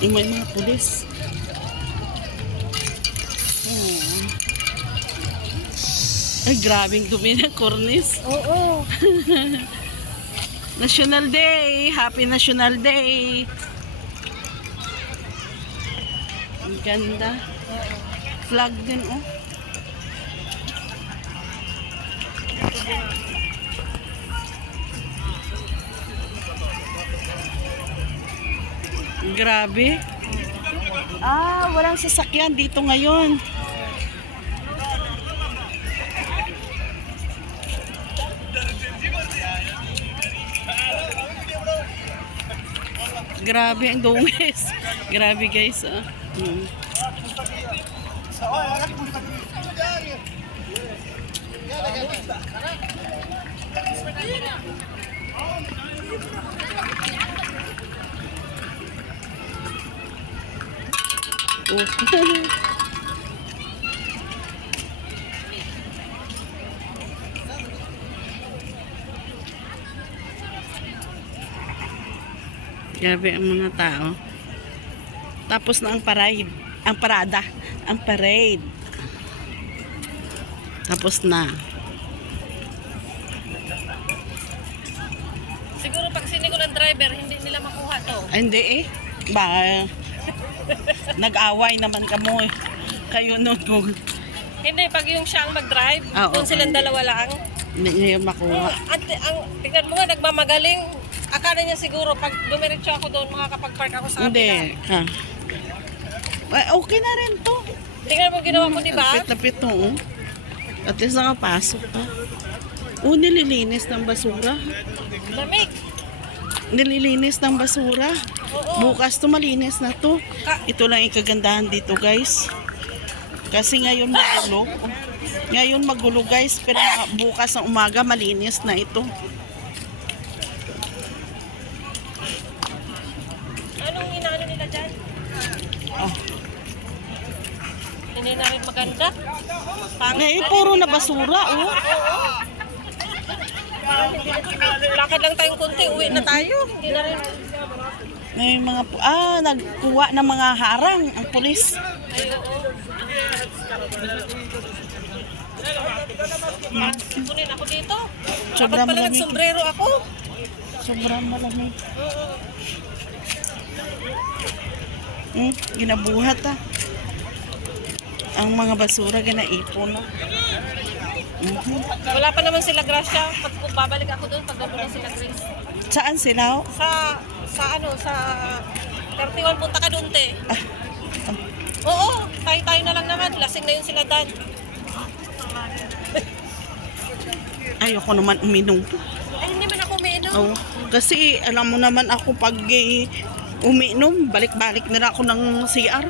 May mga pulis. Ay, grabing dumi ng cornice. Oo. National Day! Happy National Day! Ang ganda. Flag din, oh. Grabe. Walang sasakyan dito ngayon. Grabe ang dungis. Grabe guys. Grabe ang mga tao. Tapos na ang parade. Ang parada. Ang parade. Tapos na. Siguro pag siniko ng driver, hindi nila makuha to. Ay, hindi eh. Nag-away naman kamo eh. Kayo nun. Hindi, pag yung siya ang mag-drive, Oo. kung silang dalawa lang. Hindi niya makuha. Tignan mo nga, nagmamagaling. Akala niya siguro, pag dumiretso ako doon, makakapag-park ako sa Hindi. kabila. Ay, okay na rin to. Tingnan mo ginawa ko, di ba? Lapit-lapit to. Oh. At least nakapasok pa. Nililinis ng basura. Lamig. Nililinis ng basura. Oo. Bukas to malinis na to. Ito lang ikagandahan dito guys. Kasi ngayon magulo. Ngayon magulo guys. Pero bukas ng umaga malinis na ito. Anong inaano nila dyan? Oh. Hindi na rin maganda. Ngayon puro na basura oh. Lakad lang tayong konti, uwi na tayo. Hindi na rin. Ngayon mga nagkuha ng mga harang ang pulis. Ay, oo. Kunin ako dito. Sobrang Dapat pala malamig. nagsombrero ako. Sobrang malamig. Ginabuhat ang mga basura ginaipon na. Wala pa naman sila grasya. Pag babalik ako doon, pag gano'n na sila Grace. Saan sila? Sa 31 punta ka doon, te. Oo, tayo na lang naman. Lasing na yun sila, Dan. Ayoko naman uminom. Ay, hindi man ako umiinom. Oh, kasi alam mo naman ako pag uminom, balik-balik na ako ng CR.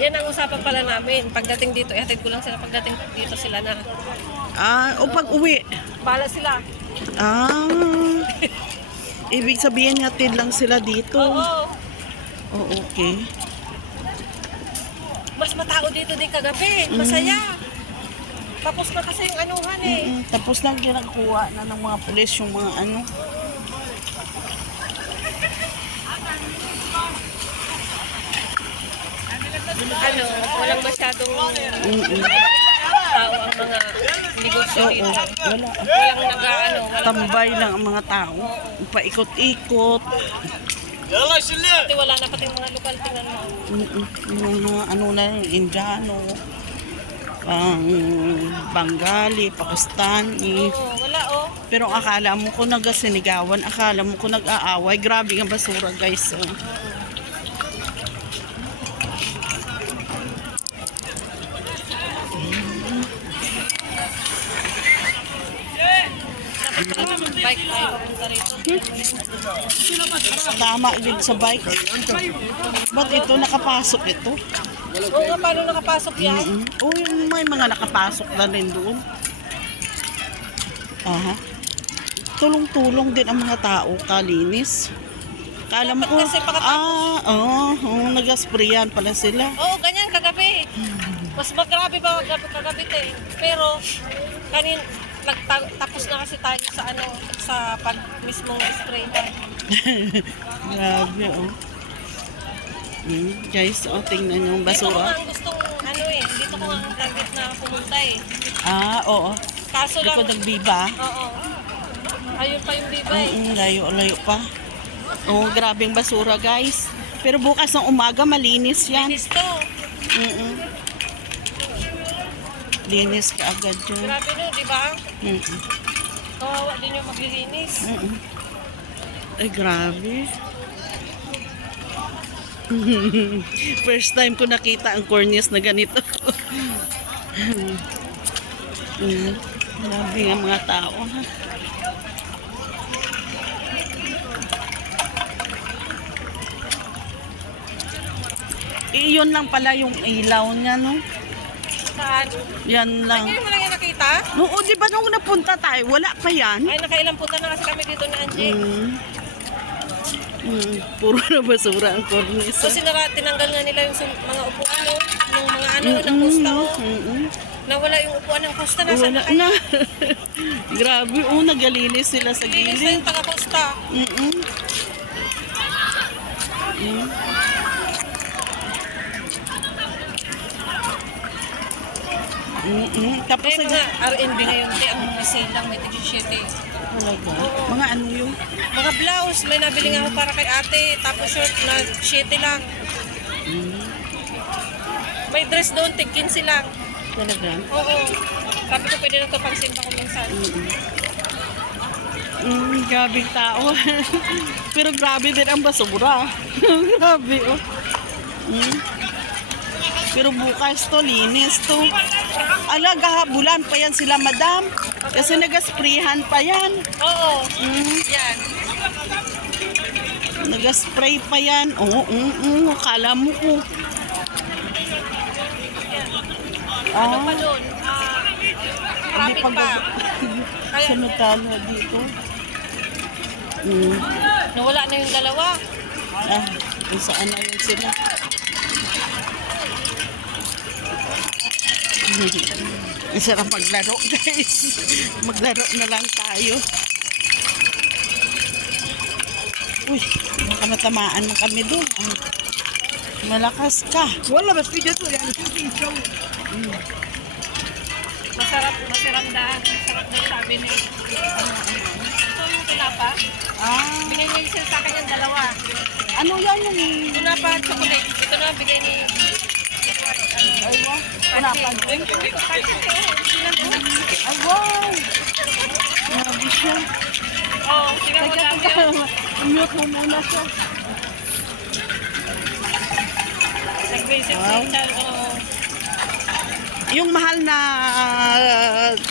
Yan ang usapan pala namin. Pagdating dito, ihatid ko lang sila. Pagdating dito sila na. O pag uwi. Bala sila. Ibig sabihin hatid lang sila dito. Oo. Oh, okay. Mas matao dito din kagabi. Masaya. Tapos na kasi yung anuhan eh. Tapos lang ginagawa na ng mga pulis yung mga ano. Walang masyadong tao ang mga negosyo Oo, dito. wala. Walang Tambay lang ang mga tao. Paikot-ikot. Pati wala na pati mga lokal, tingnan mo. Yung mga ano na yung Indiano, Bengali, Pakistani. Oo, wala oh. Pero akala mo ko nagasinigawan, akala mo ko nag-aaway. Grabe ang basura guys. Bike tayo papunta rito. Tama din sa bike. Ba't ito nakapasok ito? Oo nga, paano nakapasok yan? May mga nakapasok na rin doon. Aha. Tulong-tulong din ang mga tao, kalinis. Kala mo ko, Dapat kasi nag-sprayan pala sila. Oo, ganyan kagabi. Mas magrabe ba kagabi te. Pero Tapos na kasi tayo sa ano, sa pag mismong spray na. Grabe, oh. Guys, oh, tingnan yung Dito ko nga basura. ang gustong, ano eh, dito ko nga ang target na pumunta eh. Ah, oo. Kaso lang, Likod ng biba. oo. Ayun pa yung biba eh. Layo pa. Oh, grabing basura, guys. Pero bukas ng umaga, malinis yan. Linis to. Mm-mm. Linis ka agad yun. Grabe no, di ba? Mm-mm. Kawawa din yung maglilinis. Mm-mm. Ay, grabe. First time ko nakita ang cornice na ganito. Grabe nga mga tao, ha. Iyon lang pala yung ilaw niya, no? Saan? Yan lang. Ngayon mo lang yung nakita? Oo, di ba nung napunta tayo, wala pa yan? Ay, nakailang punta na kasi kami dito ni Angie. Puro na basura ang cornice. So, tinanggal nga nila yung mga upuan, no? Yung mga ano, ng kusta, oh. Nawala yung upuan ng kusta. Nasaan Wala na kaya? na. Grabe, nagalinis sila sa Linis na gilid. yung taga-kusta. Tapos May mga R&B ngayon, ang mga silang may tig-shete. talaga. Mga ano yung Mga blouse, may nabili nga ako para kay ate, tapos short na shete lang. May dress doon, tig-15 lang. talaga. Oo. Sabi ko pwede na ito pang simpa ko minsan. Grabe tao. Pero grabe din ang basura. Grabe, oh. Pero bukas to, linis to. Ala, gahabulan pa yan sila, madam. Kasi nagasprayhan pa yan. Oo. Yan. Nagaspray pa yan. Oo, akala mo ko. Ano pa doon? Traffic pa. Kaya, Sunod talo dito. nawala na yung dalawa. Kung saan na yun sila. Ang sarap maglaro, guys. Maglaro na lang tayo. Uy, baka matamaan na kami doon. Malakas ka. والله بس في جدول يعني شو في نسوي؟ Masarap daan. Masarap daw sabi ni. Ito yung tinapa. Bigay niya yung sa akin yung dalawa. Ano yan yung... Tinapa at chocolate. Ito na bigay ni. Aywa. Pansin. Ay, wow. Grabe siya. Oo, tingnan mo lang yun. Mute mo muna siya. Nag-visit Wow. siya. Oo. Yung mahal na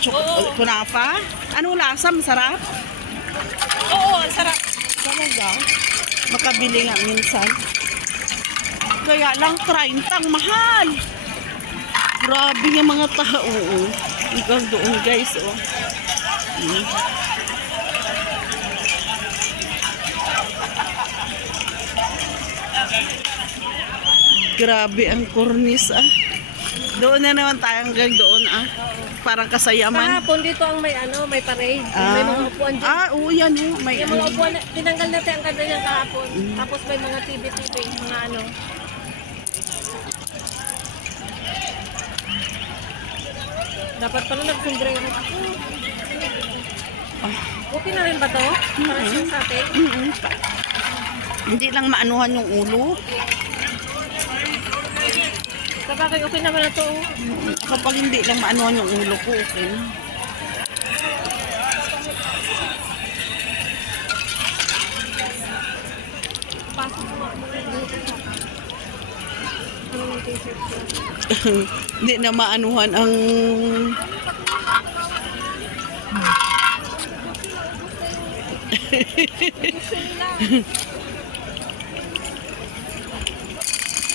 Oo. kunafa, ano lasa? Masarap? Oo, ang sarap. Talaga? Makabili nga minsan. Kaya lang 30 ang mahal. Grabe yung mga tao. Oh. Hanggang doon, guys. Oh. Grabe ang cornice, ah. Doon na naman tayo hanggang doon, ah. Parang kasayaman. Kahapon dito ang may may parade. May mga upuan dyan. Oo, yan. Oh. May Yung mga upuan, tinanggal natin ang ganda niya kahapon. Tapos may mga TV, mga ano. Dapat pala nag-fundraise ako. Okay na rin ba to? Para siya sa atin? Hindi lang maanuhan yung ulo. Sabagay, okay naman na to. Kapag hindi lang maanuhan yung ulo ko, okay. Pasok mo. Ano yung t-shirt ko? Hindi na maanuhan ang...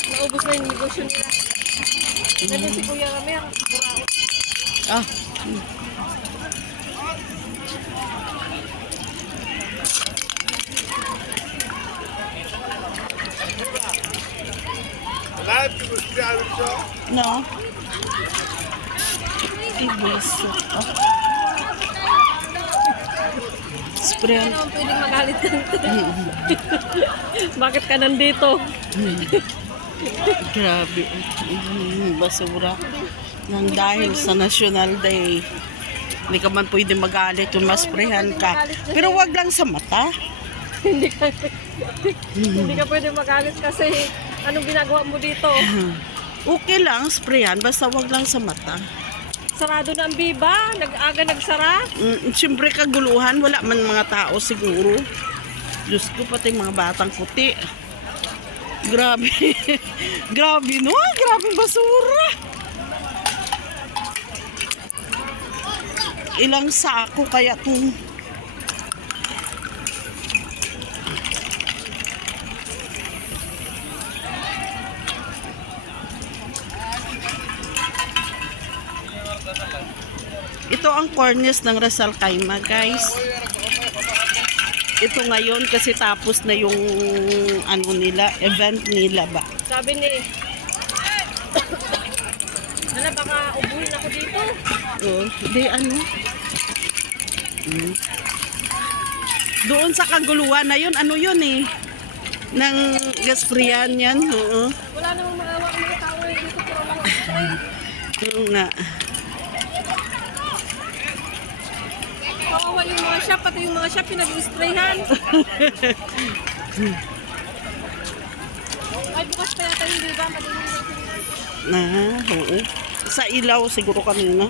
Naubos na yung negosyo nila. Nandun si Kuya Rami ang buraot. Ah, no. Ibusok. Oh. Sprayan. Ano ang pwedeng magalit dito? Bakit ka nandito? Grabe. Basura. Nang dahil sa National Day. Hindi ka man pwede magalit kung masprehan ka. Pero wag lang sa mata. Hindi ka pwede magalit kasi anong ginagawa mo dito? Okay lang, sprayan. Basta wag lang sa mata. Sarado na ang biba, nag-aga nagsara. Siyempre kaguluhan. Wala man mga tao siguro. Diyos ko, pati mga batang puti. Grabe. Grabe, no? Grabe basura. Ilang sako kaya itong ito ang cornice ng Rizal Caima, guys. Ito ngayon kasi tapos na yung ano nila, event nila ba. Sabi ni Nala, baka ubuhin ako dito. Oh, di ano. Doon sa kaguluhan na yun, ano yun eh. Ng gasprian yan, oo. Wala namang maawa ang mga tao dito pero lang spray. Oo nga. Kawawa yung mga shop, pati yung mga shop pinag-sprayhan. Ay, bukas pa yata yung diba? Na, oo. Sa ilaw siguro kanina.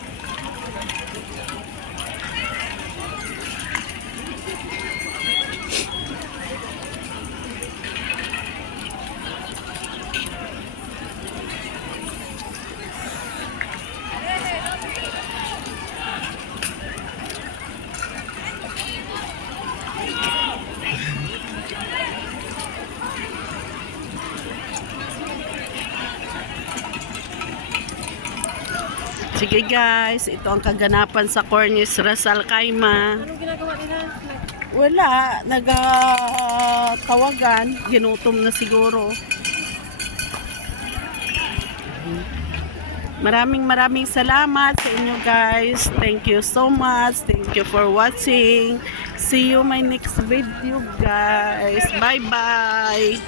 Sige guys, ito ang kaganapan sa Cornice Rizal Caima. Anong ginagawa nila? Wala, nagtawagan, ginutom na siguro. Maraming salamat sa inyo guys. Thank you so much. Thank you for watching. See you my next video guys. Bye bye.